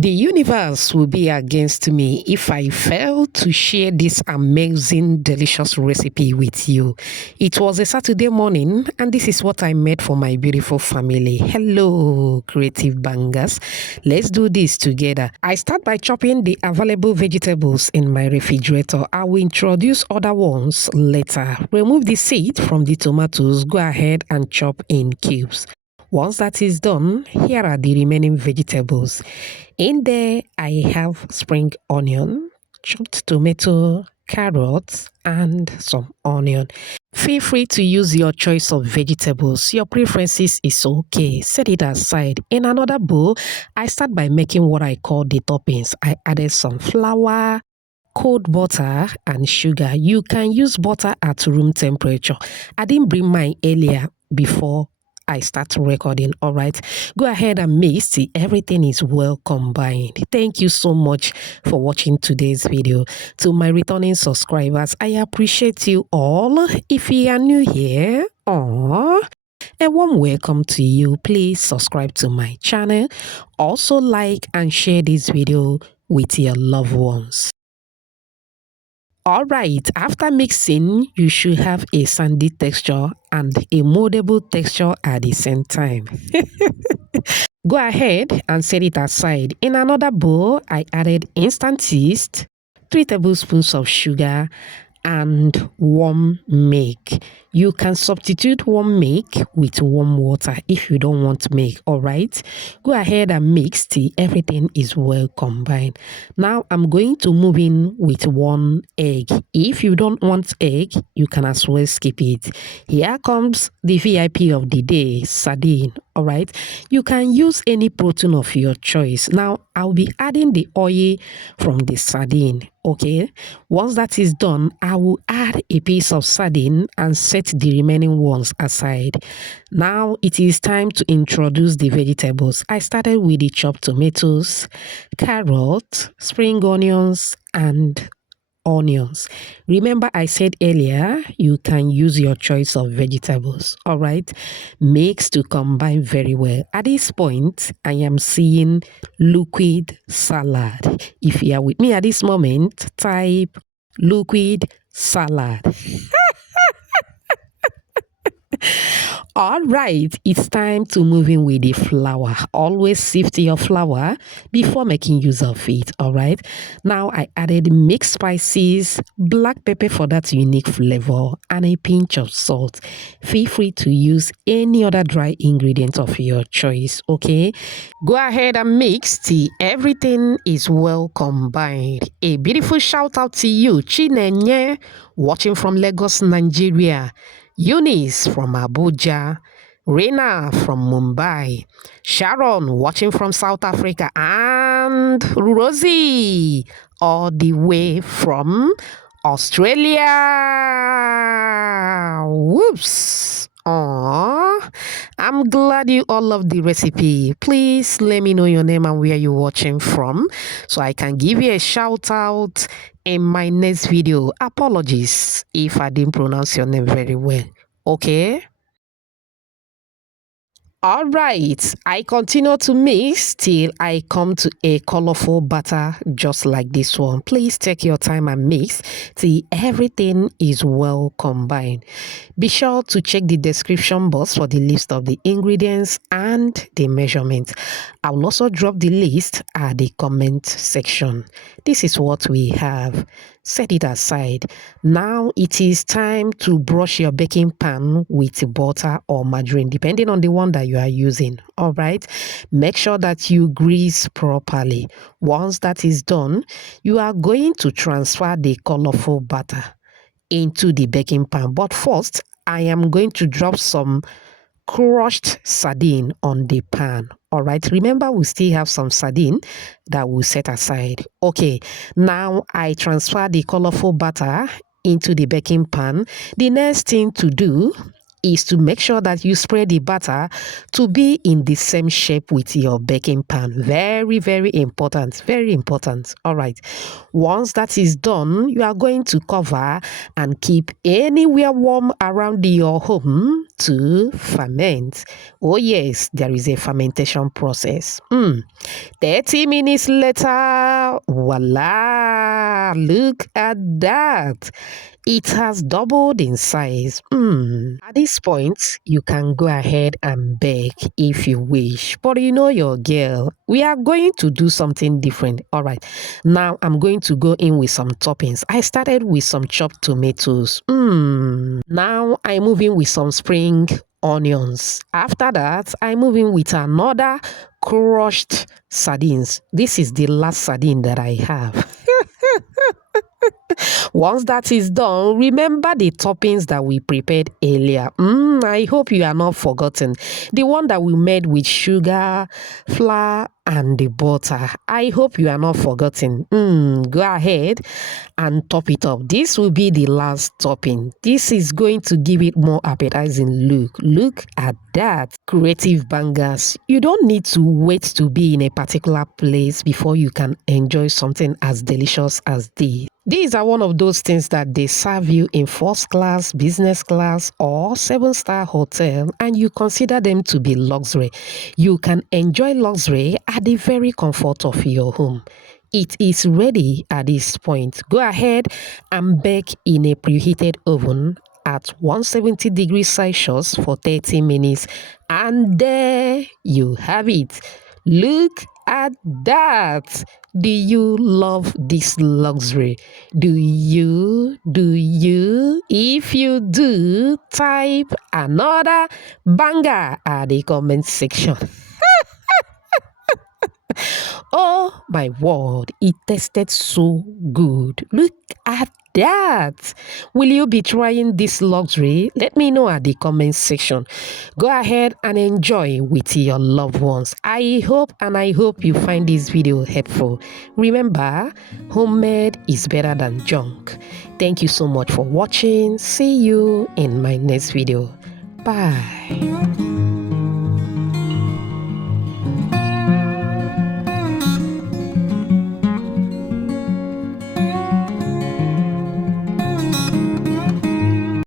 The universe will be against me if I fail to share this amazing, delicious recipe with you. It was a Saturday morning, and this is what I made for my beautiful family. Hello, creative bangers. Let's do this together. I start by chopping the available vegetables in my refrigerator. I will introduce other ones later. Remove the seed from the tomatoes. Go ahead and chop in cubes. Once that is done, here are the remaining vegetables. In there, I have spring onion, chopped tomato, carrots, and some onion. Feel free to use your choice of vegetables. Your preferences is okay. Set it aside. In another bowl, I start by making what I call the toppings. I added some flour, cold butter, and sugar. You can use butter at room temperature. I didn't bring mine earlier before I start recording. All right, go ahead and mix till everything is well combined. Thank you so much for watching today's video. To my returning subscribers, I appreciate you all. If you are new here, a warm welcome to you. Please subscribe to my channel. Also like and share this video with your loved ones. Alright, after mixing, you should have a sandy texture and a moldable texture at the same time. Go ahead and set it aside. In another bowl, I added instant yeast, 3 tablespoons of sugar, and warm milk. You can substitute warm milk with warm water if you don't want milk. All right, go ahead and mix till everything is well combined. Now I'm going to move in with 1 egg. If you don't want egg, you can as well skip it. Here comes the VIP of the day, sardine. All right, you can use any protein of your choice. Now I'll be adding the oil from the sardine. Okay, once that is done, I will add a piece of sardine and set the remaining ones aside. Now it is time to introduce the vegetables. I started with the chopped tomatoes, carrots, spring onions, and onions. Remember, I said earlier, you can use your choice of vegetables. All right, mix to combine very well. At this point, I am seeing liquid salad. If you are with me at this moment, type liquid salad. All right, it's time to move in with the flour. Always sift your flour before making use of it. All right, now I added mixed spices, black pepper for that unique flavor, and a pinch of salt. Feel free to use any other dry ingredient of your choice. Okay, go ahead and mix till everything is well combined. A beautiful shout out to you, Chinenye, watching from Lagos, Nigeria. Eunice from Abuja, Reina from Mumbai, Sharon watching from South Africa, and Rosie all the way from Australia. Whoops. Aww. I'm glad you all love the recipe. Please let me know your name and where you're watching from so I can give you a shout out in my next video. Apologies if I didn't pronounce your name very well. Okay? All right, I continue to mix till I come to a colorful batter just like this one. Please take your time and mix till everything is well combined. Be sure to check the description box for the list of the ingredients and the measurements. I will also drop the list at the comment section. This is what we have. Set it aside. Now it is time to brush your baking pan with butter or margarine, depending on the one that you are using. All right, make sure that you grease properly. Once that is done, you are going to transfer the colorful batter into the baking pan. But first, I am going to drop some crushed sardine on the pan. All right, remember we still have some sardine that we'll set aside. Okay, now I transfer the colorful batter into the baking pan. The next thing to do is to make sure that you spread the batter to be in the same shape with your baking pan. Very, very important. Very important. All right. Once that is done, you are going to cover and keep anywhere warm around your home to ferment. Oh yes, there is a fermentation process. 30 minutes later, voila, look at that. It has doubled in size. At this point, you can go ahead and bake if you wish. But you know your girl, we are going to do something different. All right, now I'm going to go in with some toppings. I started with some chopped tomatoes. Now I move in with some spring onions. After that, I move in with another crushed sardines. This is the last sardine that I have. Once that is done, remember the toppings that we prepared earlier. I hope you are not forgotten. The one that we made with sugar, flour, and the butter. I hope you are not forgotten. Go ahead and top it up. This will be the last topping. This is going to give it more appetizing look. Look at that. Creative bangers. You don't need to wait to be in a particular place before you can enjoy something as delicious as this. These are one of those things that they serve you in first class, business class, or 7-star hotel, and you consider them to be luxury. You can enjoy luxury at the very comfort of your home. It is ready at this point. Go ahead and bake in a preheated oven at 170 degrees Celsius for 30 minutes, and there you have it. Look at that. Do you love this luxury? Do you? If you do, type another banger at the comment section. Oh my word, it tasted so good. Look at that. Will you be trying this luxury? Let me know at the comment section. Go ahead and enjoy with your loved ones. I hope you find this video helpful. Remember, homemade is better than junk. Thank you so much for watching. See you in my next video. Bye.